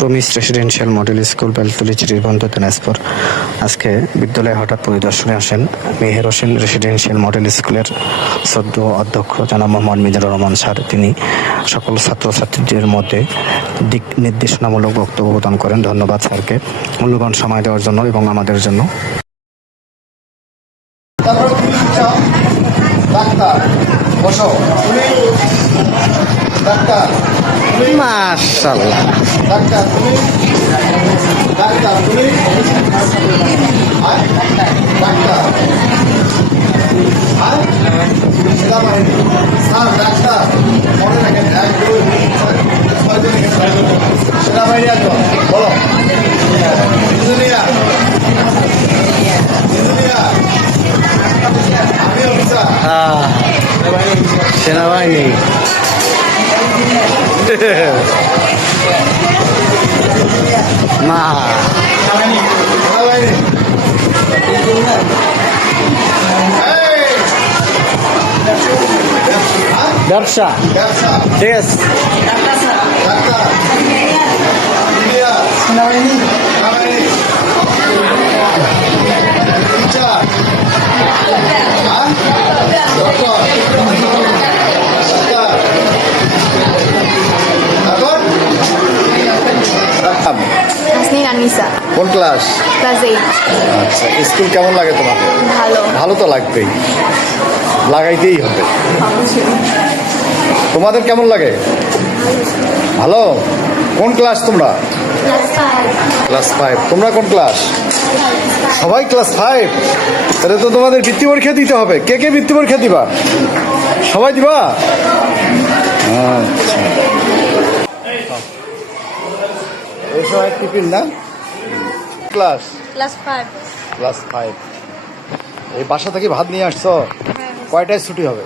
Promise residential model school Beltali Chirirbandar Dinajpur. আজকে বিদ্যালয়ে হঠাৎ পরিদর্শনে আসেন মেহের হোসেন রেসিডেন্সিয়াল মডেল স্কুলের সদ্য অধ্যক্ষ জনাব মোহাম্মদ মিজানুর রহমান স্যার। তিনি সকল ছাত্রছাত্রীদের মধ্যে দিক নির্দেশনামূলক বক্তব্য প্রদান করেন। ধন্যবাদ স্যারকে মূল্যবান সময় দেওয়ার জন্য এবং আমাদের জন্য। মাশাআল্লাহ। ডাক্তার তুমি ডাক্তার তুমি ডাক্তার সেনাবাহিনী স্যার ডাক্তার মনে রাখেন 1 2 3 4 সেনাবাহিনী আসো বলো ইঞ্জিনিয়ার ইঞ্জিনিয়ার আমি অফিসার সেনাবাহিনী মা ব্যবসা ঠিক আছে। কোন ক্লাস? ক্লাস 8। আচ্ছা, স্কুল কেমন লাগে তোমার? ভালো। ভালো তো লাগবেই, লাগাইতেই হবে। তোমাদের কেমন লাগে? ভালো। কোন ক্লাস তোমরা? ক্লাস 5। তোমরা কোন ক্লাস? সবাই ক্লাস 5। তাহলে তো তোমাদের বৃত্তি পরীক্ষা দিতে হবে। কে কে বৃত্তি পরীক্ষা দিবা? সবাই দিবা? আচ্ছা, এই সময় টিফিন না? Class class 5। ক্লাস 5। এই বাসা থেকে ভাত নিয়ে আসছো? কয়টায় ছুটি হবে?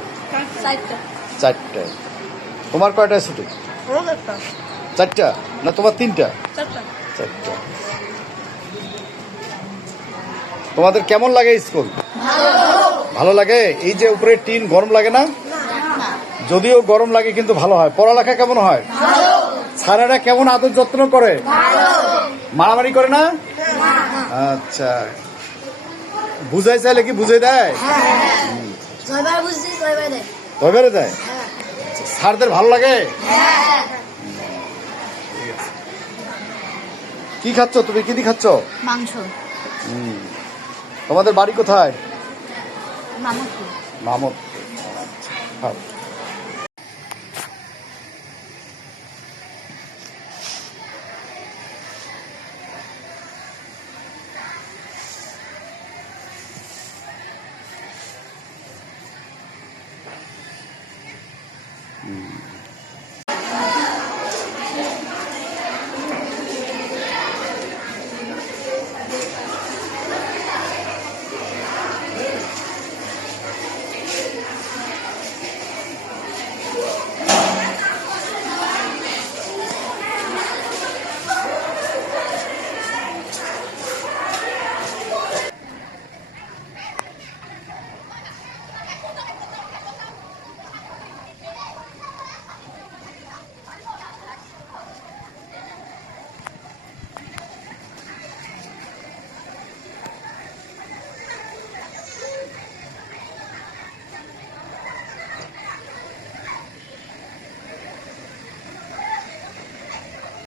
4টায়। তোমার কয়টায় ছুটি? 4টা না তোমার 3টা? 4টা। তোমাদের কেমন লাগে স্কুল? ভালো লাগে। এই যে উপরে টিন, গরম লাগে না? যদিও গরম লাগে কিন্তু ভালো হয়। পড়ালেখা কেমন হয়? স্যারেরা কেমন আদর যত্ন করে? মারামারি করে না? আচ্ছা, বুঝাই চাইলে কি বুঝে দেয়? কয়বারে দেয়? স্যারদের ভালো লাগে? কি খাচ্ছ তুমি? কি দিয়ে খাচ্ছ? মাংস। তোমাদের বাড়ি কোথায়? মামাপুর। মামুদ।